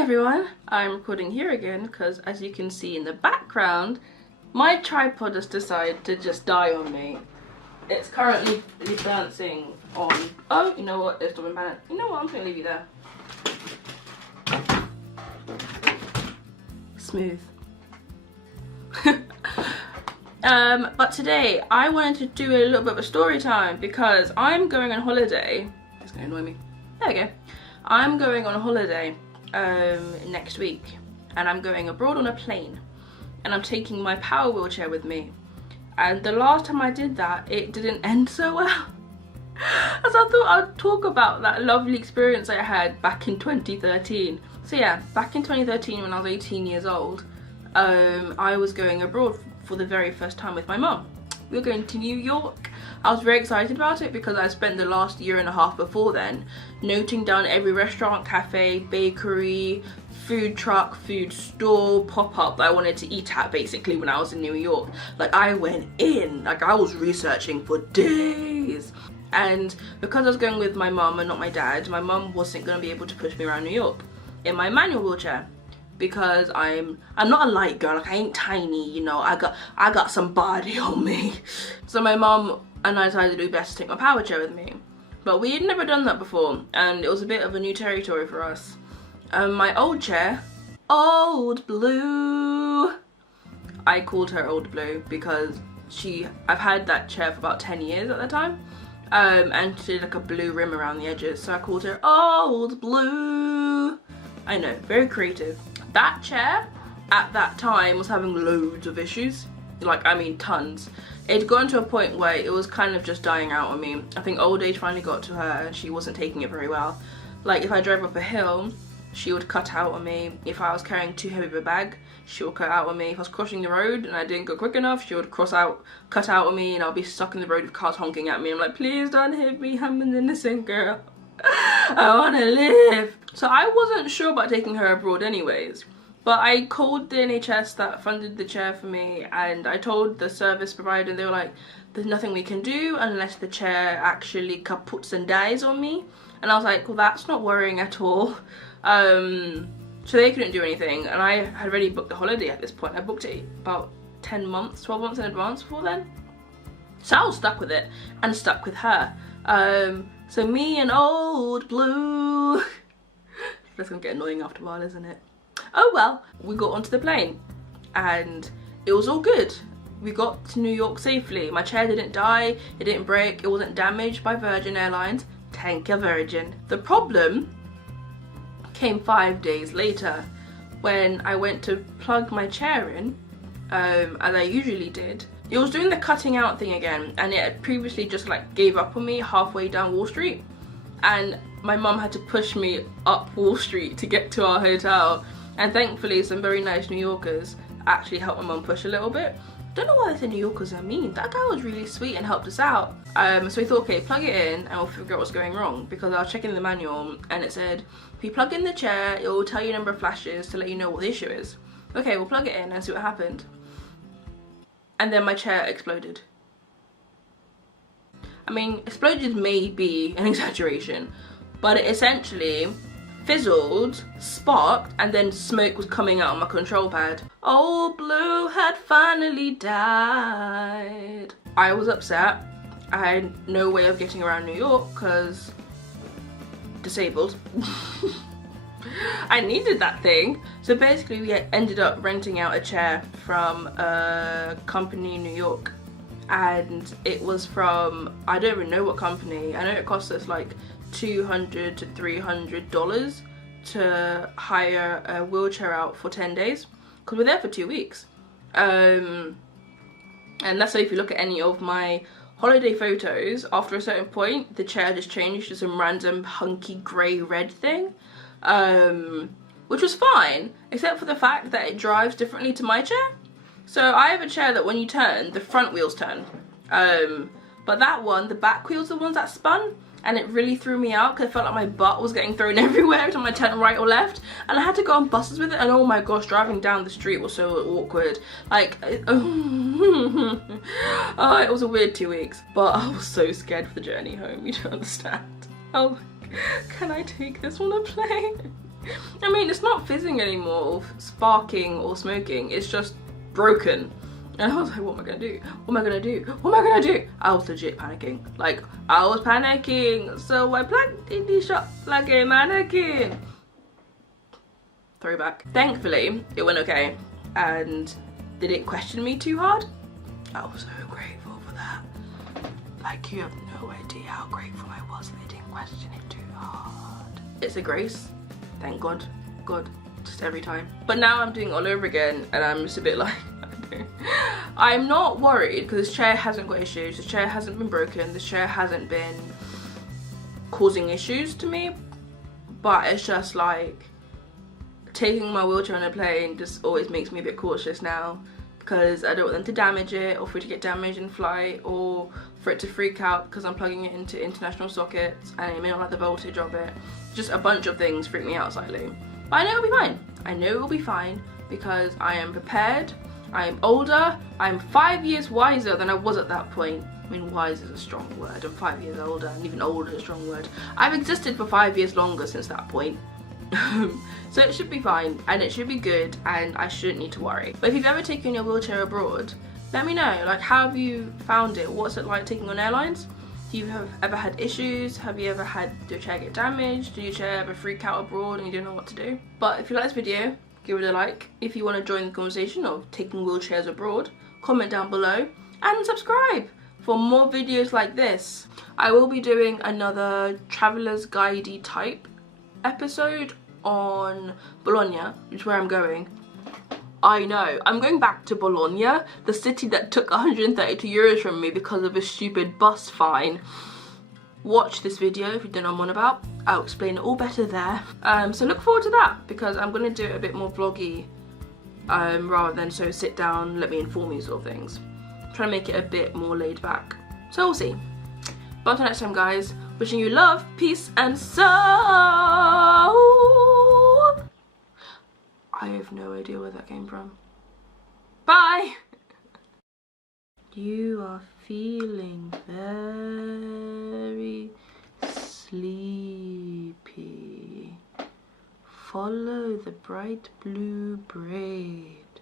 everyone, I'm recording here again because as you can see in the background, my tripod has decided to just die on me. It's currently balancing on, oh, you know what, it's doing balance. You know what, I'm just gonna leave you there. Smooth. But today I wanted to do a little bit of a story time because I'm going on holiday. It's gonna annoy me. There we go. I'm going on holiday next week, and I'm going abroad on a plane, and I'm taking my power wheelchair with me. And the last time I did that, it didn't end so well. As I thought I'd talk about that lovely experience I had back in 2013. So yeah, back in 2013 when I was 18 years old, I was going abroad for the very first time with my mum. We were going to New York. I was very excited about it because I spent the last year and a half before then noting down every restaurant, cafe, bakery, food truck, food store, pop-up that I wanted to eat at basically when I was in New York. Like, I went in, like I was researching for days. And because I was going with my mum and not my dad, my mum wasn't going to be able to push me around New York in my manual wheelchair. Because I'm not a light girl, like I ain't tiny, you know, I got some body on me. So my mum and I decided to do best to take my power chair with me. But we had never done that before, and it was a bit of a new territory for us. My old chair, Old Blue. I called her Old Blue because I've had that chair for about 10 years at the time. And she did like a blue rim around the edges, so I called her Old Blue. I know, very creative. That chair at that time was having loads of issues, like I mean tons. It had gotten to a point where it was kind of just dying out on me. I think old age finally got to her and she wasn't taking it very well. Like if I drove up a hill, she would cut out on me. If I was carrying too heavy of a bag, she would cut out on me. If I was crossing the road and I didn't go quick enough, she would cut out on me, and I'll be stuck in the road with cars honking at me. I'm like, please don't hit me, I'm an innocent girl. I want to live. So I wasn't sure about taking her abroad anyways, but I called the NHS that funded the chair for me, and I told the service provider, and they were like, there's nothing we can do unless the chair actually kaputs and dies on me. And I was like, well, that's not worrying at all. So they couldn't do anything, and I had already booked the holiday at this point. I booked it about 10 months, 12 months in advance before then. So I was stuck with it and stuck with her. So me and Old Blue. That's gonna get annoying after a while, isn't it? Oh well, we got onto the plane and it was all good. We got to New York safely. My chair didn't die, it didn't break, it wasn't damaged by Virgin Airlines. Thank you, Virgin. The problem came 5 days later when I went to plug my chair in, as I usually did. It was doing the cutting out thing again, and it had previously just like gave up on me halfway down Wall Street, and my mum had to push me up Wall Street to get to our hotel, and thankfully some very nice New Yorkers actually helped my mum push a little bit. Don't know why they say New Yorkers are mean. That guy was really sweet and helped us out. So we thought, okay, plug it in and we'll figure out what's going wrong, because I was checking the manual and it said if you plug in the chair, it will tell you a number of flashes to let you know what the issue is. Okay, we'll plug it in and see what happened. And then my chair exploded. I mean, exploded may be an exaggeration, but it essentially fizzled, sparked, and then smoke was coming out on my control pad. Old Blue had finally died. I was upset. I had no way of getting around New York because disabled. I needed that thing. So basically we ended up renting out a chair from a company in New York, and it was from, I don't even know what company. I know it cost us like $200 to $300 to hire a wheelchair out for 10 days because we're there for 2 weeks. And that's why if you look at any of my holiday photos, after a certain point the chair just changed to some random hunky grey red thing. Which was fine, except for the fact that it drives differently to my chair. So I have a chair that when you turn, the front wheels turn. But that one, the back wheels are the ones that spun, and it really threw me out because I felt like my butt was getting thrown everywhere every time I turned right or left. And I had to go on buses with it, and oh my gosh, driving down the street was so awkward. Like, oh, it was a weird 2 weeks, but I was so scared for the journey home, you don't understand. Oh, can I take this on a plane? I mean, it's not fizzing anymore, or sparking, or smoking. It's just broken. And I was like, what am I gonna do? What am I gonna do? What am I gonna do? I was legit panicking. Like, I was panicking. So I plugged in the shop like a mannequin. Throwback. Thankfully, it went okay. And they didn't question me too hard. I was so grateful for that. Like, you have no idea how grateful I was they didn't question it too hard. It's a grace. Thank God. God. Just every time. But now I'm doing it all over again, and I'm just a bit like, I'm not worried because this chair hasn't got issues. This chair hasn't been broken. This chair hasn't been causing issues to me. But it's just like, taking my wheelchair on a plane just always makes me a bit cautious now, because I don't want them to damage it, or for it to get damaged in flight, or for it to freak out because I'm plugging it into international sockets and I may not like the voltage of it. Just a bunch of things freak me out slightly. But I know it'll be fine. I know it'll be fine because I am prepared. I am older. I'm 5 years wiser than I was at that point. I mean, wise is a strong word. I'm 5 years older, and even older is a strong word. I've existed for 5 years longer since that point. So it should be fine, and it should be good, and I shouldn't need to worry. But if you've ever taken your wheelchair abroad, let me know. Like, how have you found it? What's it like taking on airlines? Do you have ever had issues? Have you ever had your chair get damaged? Did your chair ever freak out abroad and you don't know what to do? But if you like this video, give it a like. If you want to join the conversation of taking wheelchairs abroad, comment down below and subscribe for more videos like this. I will be doing another traveler's guide-y type episode on Bologna, which is where I'm going. I know, I'm going back to Bologna, the city that took 132 euros from me because of a stupid bus fine. Watch this video if you don't know what I'm on about. I'll explain it all better there. So look forward to that, because I'm going to do it a bit more vloggy rather than so sit down, let me inform you sort of things. I'm trying to make it a bit more laid back. So we'll see. But until next time, guys, wishing you love, peace and soul. I have no idea where that came from. Bye! You are feeling very sleepy. Follow the bright blue braid.